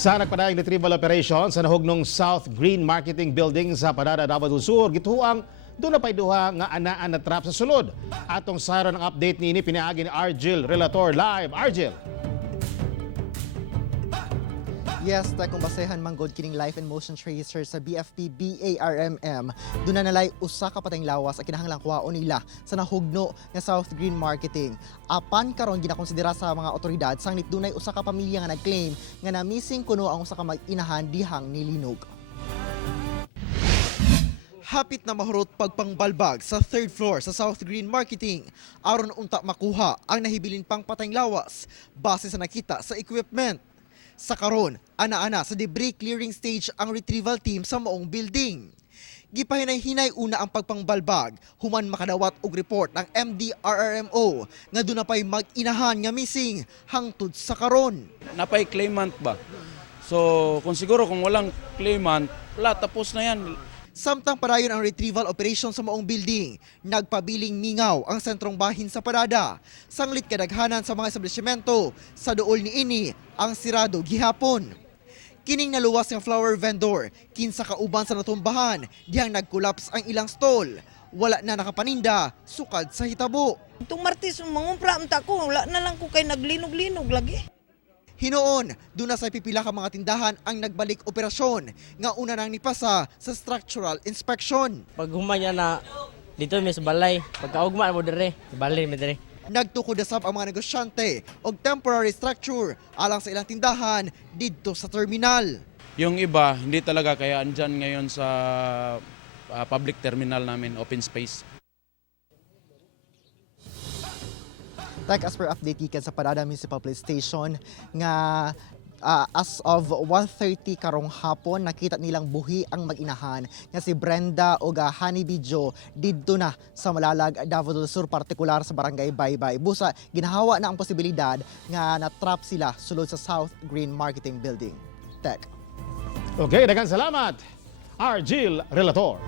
Sa nagpadayang retrieval operation sa nahugnong South Green Marketing Building sa Padada, Davao del Sur, gituang doon na pa'y duha nga anaan na trap sa sulod. Atong sara ng update ni pinaagi ni Argil, Relator Live. Argil. Yes, kung basehan manggod kining life and motion tracer sa BFP BARMM, doon na nalay usa ka patayng lawas ang kinahanglang kuhaon nila sa nahugno nga South Green Marketing. Apan karon ginakonsidera sa mga otoridad sang dunay usa ka pamilya nga nag-claim nga na missing kuno ang usa ka mag-inahan dihang nilinog. Hapit na mahurot pagpangbalbag sa third floor sa South Green Marketing aron unta makuha ang nahibilin pang patayng lawas base sa nakita sa equipment. Sa karon, ana-ana sa debris clearing stage ang retrieval team sa maong building. Gipahinay-hinay una ang pagpangbalbag, human makadawat og report ng MDRRMO nga doon na pa'y mag-inahan nga missing hangtod sa karon. Napay claimant ba? So kung siguro kung walang claimant, wala, tapos na yan. Samtang parayon ang retrieval operation sa maong building, nagpabiling mingaw ang sentrong bahin sa Padada. Sanglit kadaghanan sa mga establishmento, sa duol ni ini ang sirado gihapon. Kining naluwas ng flower vendor, kinsa kauban sa natumbahan, dihang nag-collapse ang ilang stall. Wala na nakapaninda, sukad sa hitabo. Itong Martes, mangumpra amta ko, wala na lang ko kay naglinog-linog lagi. Hinoon, doon na sa pipila ka mga tindahan ang nagbalik operasyon nga una nang nipasa sa structural inspection. Pag humanya na dito may sa balay, pagkaugma mo dire, sa balay mo dire. Nagtukod dasab ang mga negosyante og temporary structure alang sa ilang tindahan didto sa terminal. Yung iba, hindi talaga kaya andyan ngayon sa public terminal namin, open space. As per update gikan sa Padada Municipal Police Station nga as of 1:30 karong hapon nakita nilang buhi ang mag-inahan nga si Brenda o Honeybee Joe didto na sa Malalag, Davao del Sur, partikular sa barangay Baybay. Busa ginahawa na ang posibilidad nga na-trap sila sulod sa South Green Marketing Building. Okay, daghang salamat. Argil, Relator.